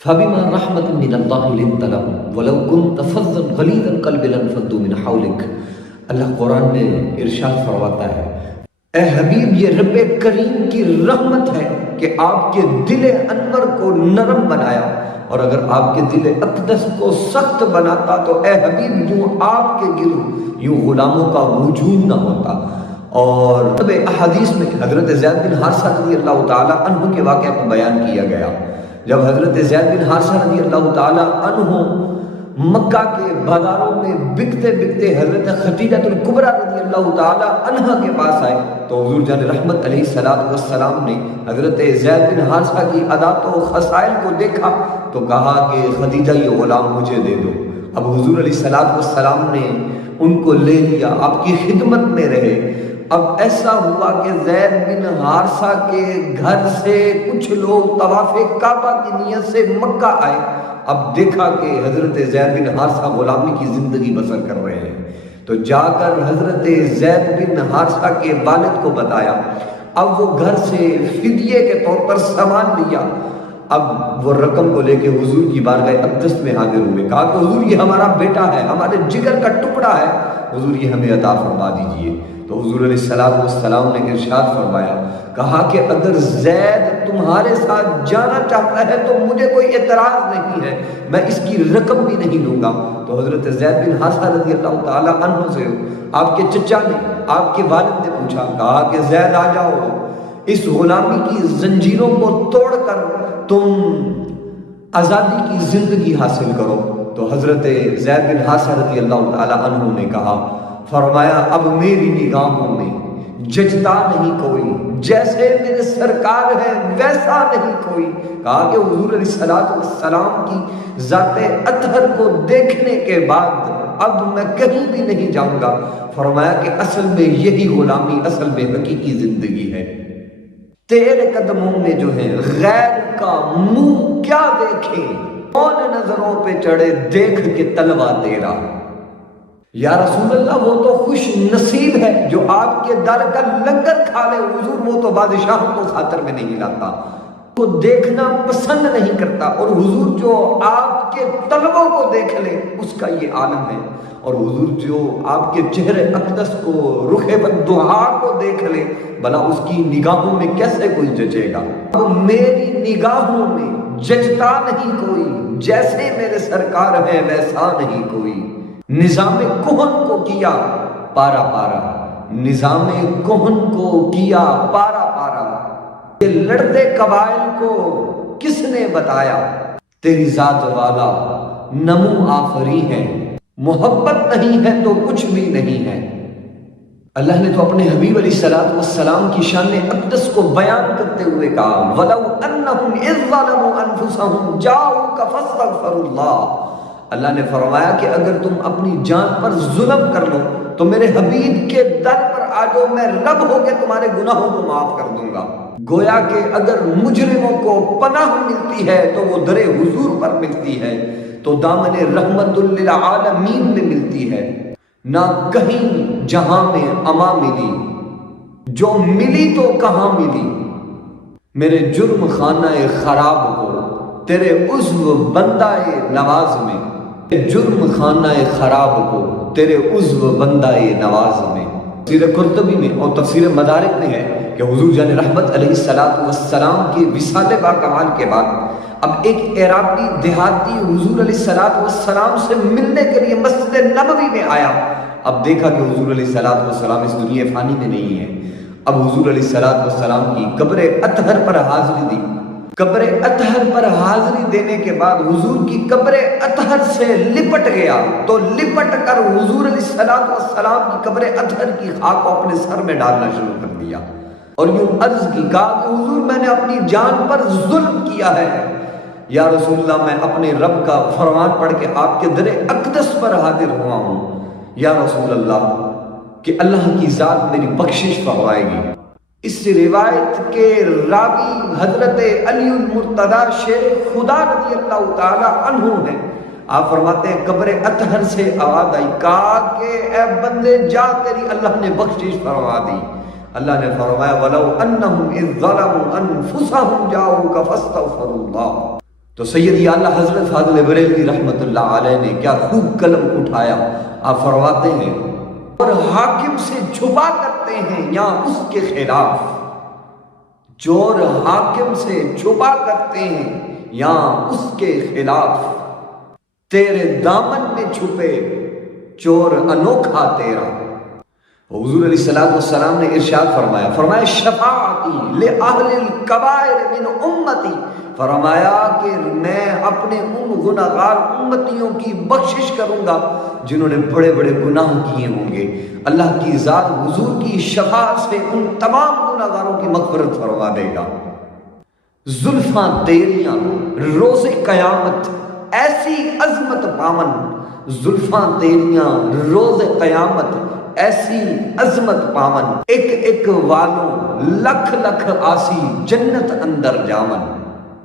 فبما رحمت من اللہ لنت لهم ولو كنت فظا غلیظ القلب لانفضوا من حولك۔ اللہ قرآن میں ارشاد فرماتا ہے، اے حبیب یہ رب کریم کی رحمت ہے کہ آپ کے دل انور کو نرم بنایا، اور اگر آپ کے دل اقدس کو سخت بناتا تو اے حبیب یوں آپ کے گرد یوں غلاموں کا وجود نہ ہوتا۔ اور احادیث میں حضرت زید بن حارثہ رضی اللہ تعالی عنہ کے واقعہ کو بیان کیا گیا۔ جب حضرت زید بن حارثہ رضی اللہ تعالی عنہ مکہ کے بازاروں میں بکتے بکتے حضرت خدیجہ الکبریٰ رضی اللہ تعالی عنہ کے پاس آئے تو حضور جان رحمت علیہ السلام نے حضرت زید بن حارثہ کی عادات و خصائل کو دیکھا تو کہا کہ خدیجہ یہ غلام مجھے دے دو۔ اب حضور علیہ السلام نے ان کو لے لیا، آپ کی خدمت میں رہے۔ اب ایسا ہوا کہ زید بن حارثہ کے گھر سے کچھ لوگ طواف کعبہ کی نیت سے مکہ آئے۔ اب دیکھا کہ حضرت زید بن حارثہ غلامی کی زندگی بسر کر رہے ہیں، تو جا کر حضرت زید بن حارثہ کے والد کو بتایا۔ اب وہ گھر سے فدیے کے طور پر سامان لیا۔ اب وہ رقم کو لے کے حضور کی بارگاہ اقدس میں حاضر ہوئے، کہا کہ حضور یہ ہمارا بیٹا ہے، ہمارے جگر کا ٹکڑا ہے، حضور یہ ہمیں عطا فرما دیجئے۔ تو حضور علیہ السلام نے ارشاد فرمایا، کہا کہ اگر زید تمہارے ساتھ جانا چاہتا ہے تو مجھے کوئی اعتراض نہیں ہے، میں اس کی رقم بھی نہیں لوں گا۔ تو حضرت زید بن حارثہ رضی اللہ تعالی عنہ سے آپ کے چچا نے، آپ کے والد نے پوچھا، کہا کہ زید آ جاؤ، اس غلامی کی زنجیروں کو توڑ کر تم آزادی کی زندگی حاصل کرو۔ تو حضرت زید بن حارثہ رضی اللہ تعالی عنہ نے کہا، فرمایا اب میری نگاہوں میں جچتا نہیں کوئی، جیسے میرے سرکار ہے ویسا نہیں کوئی۔ کہا کہ حضور علیہ السلام کی ذات اطہر کو دیکھنے کے بعد اب میں کہیں بھی نہیں جاؤں گا۔ فرمایا کہ اصل میں یہی غلامی اصل میں حقیقی زندگی ہے۔ تیرے قدموں میں جو ہے غیر کا منہ کیا دیکھے، کون نظروں پہ چڑھے دیکھ کے تلوا تیرا۔ یا رسول اللہ وہ تو خوش نصیب ہے جو آپ کے در کا لنگر کھا لے، حضور وہ تو بادشاہوں کو خاطر میں نہیں لاتا، کو دیکھنا پسند نہیں کرتا، اور حضور جو آپ کے طلبوں کو دیکھ لے اس کا یہ عالم ہے، اور حضور جو آپ کے چہرے اقدس کو رخ بددعا کو دیکھ لے بھلا اس کی نگاہوں میں کیسے کوئی جچے گا۔ اب میری نگاہوں میں جچتا نہیں کوئی، جیسے میرے سرکار ہے ویسا نہیں کوئی۔ نظام کہن کو کیا پارا پارا، نظام کہن کو کیا پارا پارا، یہ لڑتے قبائل کو کس نے بتایا، تیری ذات والا نمو آفری ہے، محبت نہیں ہے تو کچھ بھی نہیں ہے۔ اللہ نے تو اپنے حبیب علیہ السلام کی شان اقدس کو بیان کرتے ہوئے کہا، وَلَوْ أَنَّهُمْ إِذْ ظَلَمُوا أَنفُسَهُمْ جَاءُوكَ فَاسْتَغْفَرُوا اللَّهَ۔ اللہ نے فرمایا کہ اگر تم اپنی جان پر ظلم کر لو تو میرے حبیب کے در پر آ جاؤ، میں رب ہو کے تمہارے گناہوں کو معاف کر دوں گا۔ گویا کہ اگر مجرموں کو پناہ ملتی ہے تو وہ در حضور پر ملتی ہے، تو دامن رحمت للعالمین میں ملتی ہے، نہ کہیں جہاں میں اما ملی، جو ملی تو کہاں ملی۔ میرے جرم خانہ خراب کو تیرے عضو بندہ نواز میں، جرم خانہ خراب کو تیرے عضو بندہ نواز میں۔ تفسیر قرطبی میں اور تفسیر مدارک میں ہے کہ حضور جان رحمت علیہ السلام کی وصال باکمال کے بعد اب ایک عراقی دیہاتی حضور علیہ السلام سے ملنے کے لیے مسجد نبوی میں آیا۔ اب دیکھا کہ حضور علیہ السلام اس دنیا فانی میں نہیں ہے۔ اب حضور علیہ السلام کی قبر اطہر پر حاضری دی۔ قبر اطہر پر حاضری دینے کے بعد حضور کی قبر اطہر سے لپٹ گیا، تو لپٹ کر حضور علیہ السلام کی قبر اطہر کی خاک کو اپنے سر میں ڈالنا شروع کر دیا، اور یوں عرض کی، کہا کہ حضور میں نے اپنی جان پر ظلم کیا ہے، یا رسول اللہ میں اپنے رب کا فرمان پڑھ کے آپ کے در اقدس پر حاضر ہوا ہوں، یا رسول اللہ کہ اللہ کی ذات میری بخشش فرمائے گی۔ اس روایت کے راوی حضرت علی المرتضیٰ شیر خدا رضی اللہ تعالی عنہ ہیں۔ آپ فرماتے ہیں قبر اطہر سے آواز آئی، کہا کہ اے بندے جا تیری اللہ نے بخشش فرما دی۔ اللہ نے فرمایا وَلَوْ أَنَّهُمْ إِذْ ظَلَمُوا أَنفُسَهُمْ جَاءُوكَ فَاسْتَغْفَرُوا اللَّهَ۔ تو سیدی اعلیٰ حضرت فاضل بریلوی رحمت اللہ علیہ نے کیا خوب قلم اٹھایا. آپ فرماتے ہیں اور حاکم سے چھپا کرتے ہیں یا اس کے خلاف. چور حاکم سے چھپا کرتے ہیں یا اس کے خلاف. تیرے دامن میں چھپے چور انوکھا تیرا. حضور علیہ السلام نے ارشاد فرمایا شفاعتی لأہل الکبائر من امتی. فرمایا کہ میں اپنے ان گناہگار امتیوں کی بخشش کروں گا جنہوں نے بڑے بڑے گناہ کیے ہوں گے. اللہ کی ذات حضور کی شفاعت سے ان تمام گناہگاروں کی مغفرت فرما دے گا. زلفاں تیریاں روز قیامت ایسی عظمت پامن. زلفاں تیریاں روز قیامت ایسی عظمت پامن. ایک ایک والوں لکھ لکھ آسی جنت اندر جامن.